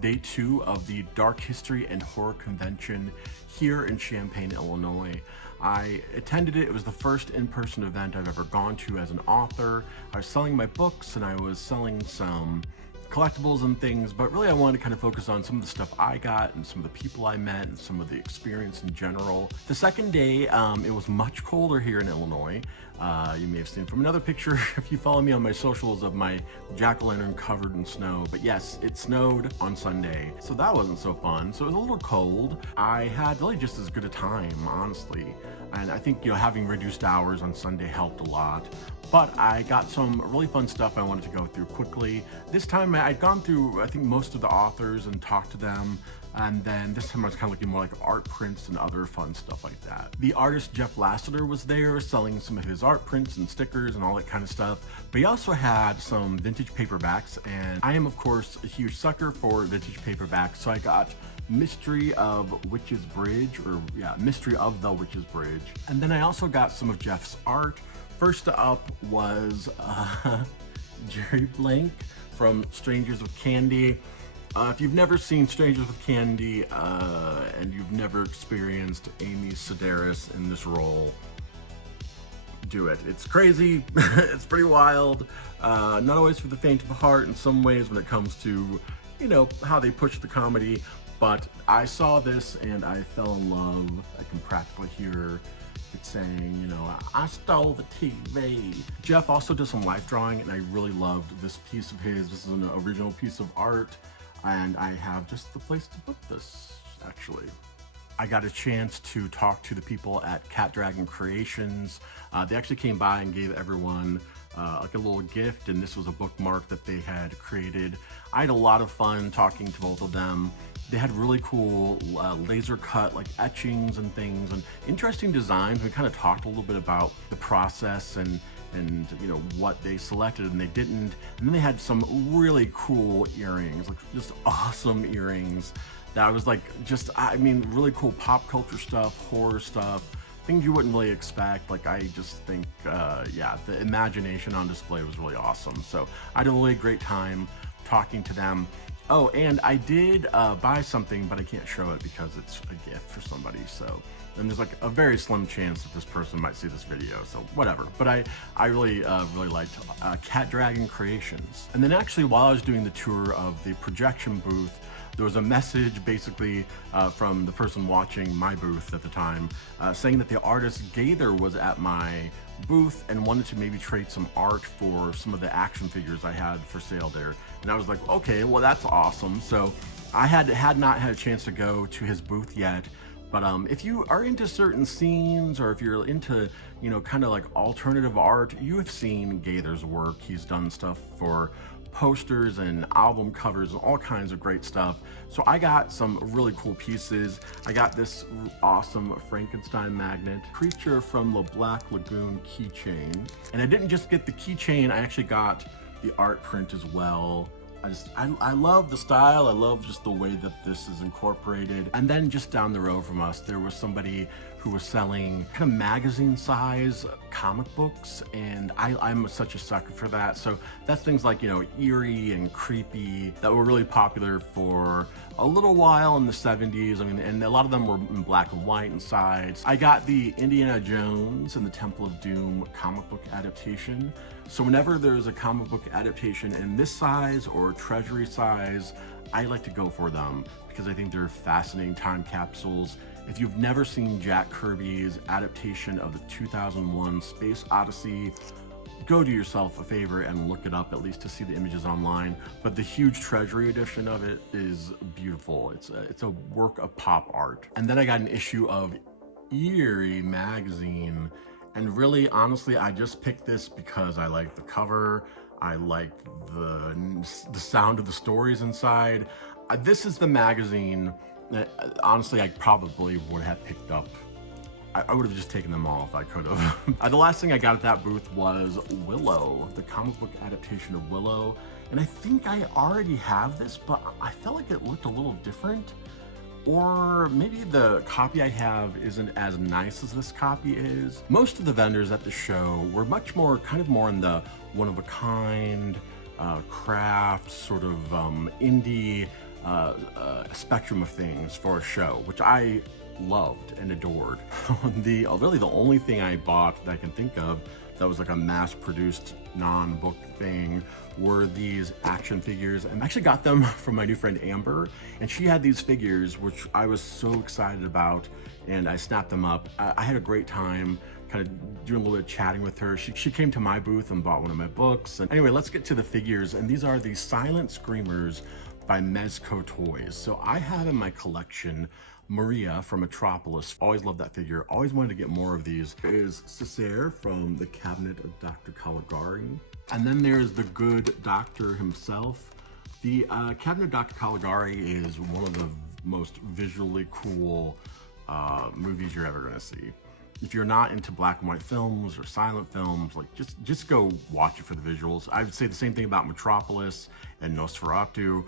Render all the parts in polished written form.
day 2 of the Dark History and Horror Convention here in Champaign, Illinois. I attended it. It was the first in-person event I've ever gone to as an author. I was selling my books and I was selling some collectibles and things, but really I wanted to kind of focus on some of the stuff I got and some of the people I met and some of the experience in general. The second day, it was much colder here in Illinois. You may have seen from another picture if you follow me on my socials of my jack-o'-lantern covered in snow, but yes, it snowed on Sunday, so that wasn't so fun. So it was a little cold. I had really just as good a time, honestly, and I think, you know, having reduced hours on Sunday helped a lot. But I got some really fun stuff I wanted to go through quickly. This time I'd gone through, I think, most of the authors and talked to them. And then this time I was kind of looking more like art prints and other fun stuff like that. The artist Jeff Lasseter was there selling some of his art prints and stickers and all that kind of stuff. But he also had some vintage paperbacks, and I am of course a huge sucker for vintage paperbacks. So I got Mystery of Witch's Bridge, or yeah, Mystery of the Witch's Bridge. And then I also got some of Jeff's art. First up was Jerry Blank from Strangers with Candy. If you've never seen Strangers with Candy and you've never experienced Amy Sedaris in this role, do it. It's crazy, it's pretty wild, not always for the faint of heart in some ways when it comes to, you know, how they push the comedy, but I saw this and I fell in love. I can practically hear it saying, you know, I stole the TV. Jeff also does some life drawing, and I really loved this piece of his. This is an original piece of art, and I have just the place to put this, actually. I got a chance to talk to the people at Cat Dragon Creations. They actually came by and gave everyone like a little gift, and this was a bookmark that they had created. I had a lot of fun talking to both of them. They had really cool laser cut like etchings and things and interesting designs. We kind of talked a little bit about the process and you know what they selected and they didn't. And then they had some really cool earrings, like just awesome earrings that was like just, I mean, really cool pop culture stuff, horror stuff, things you wouldn't really expect. Like I just think, yeah, the imagination on display was really awesome. So I had a really great time talking to them. Oh, and I did buy something, but I can't show it because it's a gift for somebody. So, and there's like a very slim chance that this person might see this video. So whatever. But I really liked Cat Dragon Creations. And then actually, while I was doing the tour of the projection booth, there was a message basically from the person watching my booth at the time saying that the artist Gaither was at my booth and wanted to maybe trade some art for some of the action figures I had for sale there. And I was like, okay, well, that's awesome. So I had not had a chance to go to his booth yet, but if you are into certain scenes or if you're into, you know, kind of like alternative art, you have seen Gaither's work. He's done stuff for posters and album covers and all kinds of great stuff. So I got some really cool pieces. I got this awesome Frankenstein magnet, Creature from the Black Lagoon keychain. And I didn't just get the keychain, I actually got the art print as well. I love the style. I love just the way that this is incorporated. And then just down the road from us, there was somebody who was selling kind of magazine size comic books. And I'm such a sucker for that. So that's things like, you know, eerie and creepy that were really popular for a little while in the 70s. I mean, and a lot of them were in black and white inside. I got the Indiana Jones and the Temple of Doom comic book adaptation. So whenever there's a comic book adaptation in this size or treasury size, I like to go for them because I think they're fascinating time capsules. If you've never seen Jack Kirby's adaptation of the 2001 Space Odyssey, go do yourself a favor and look it up, at least to see the images online. But the huge treasury edition of it is beautiful. It's a work of pop art. And then I got an issue of Eerie magazine. And really, honestly, I just picked this because I like the cover. I like the sound of the stories inside. This is the magazine that, honestly, I probably would have picked up. I would have just taken them all if I could have. The last thing I got at that booth was Willow, the comic book adaptation of Willow. And I think I already have this, but I felt like it looked a little different. Or maybe the copy I have isn't as nice as this copy is. Most of the vendors at the show were much more, kind of more in the one-of-a-kind, craft, sort of indie spectrum of things for a show, which I loved and adored. Really the only thing I bought that I can think of that was like a mass-produced non-book thing were these action figures. And I actually got them from my new friend Amber, and she had these figures which I was so excited about, and I snapped them up. I had a great time kind of doing a little bit of chatting with her. She came to my booth and bought one of my books. And anyway, let's get to the figures. And these are the Silent Screamers by Mezco Toys. So I have in my collection Maria from Metropolis. Always loved that figure. Always wanted to get more of these. There's Cesare from the Cabinet of Dr. Caligari. And then there's the good doctor himself. The Cabinet of Dr. Caligari is one of the most visually cool movies you're ever gonna see. If you're not into black and white films or silent films, like just go watch it for the visuals. I would say the same thing about Metropolis and Nosferatu.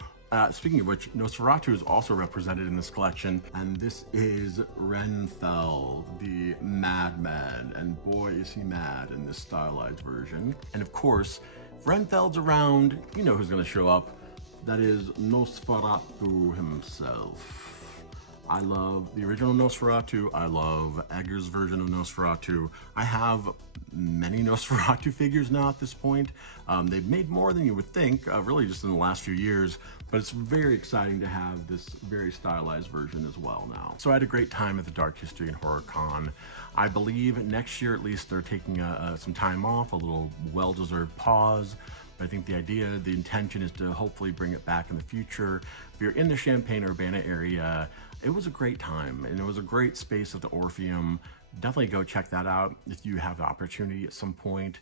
Speaking of which, Nosferatu is also represented in this collection, and this is Renfeld, the madman, and boy is he mad in this stylized version. And of course, if Renfeld's around, you know who's gonna show up. That is Nosferatu himself. I love the original Nosferatu. I love Egger's version of Nosferatu. I have many Nosferatu figures now at this point. They've made more than you would think, really just in the last few years, but it's very exciting to have this very stylized version as well now. So I had a great time at the Dark History and Horror Con. I believe next year at least they're taking some time off, a little well-deserved pause. I think the intention is to hopefully bring it back in the future. If you're in the Champaign-Urbana area, it was a great time, and it was a great space at the Orpheum. Definitely go check that out if you have the opportunity at some point.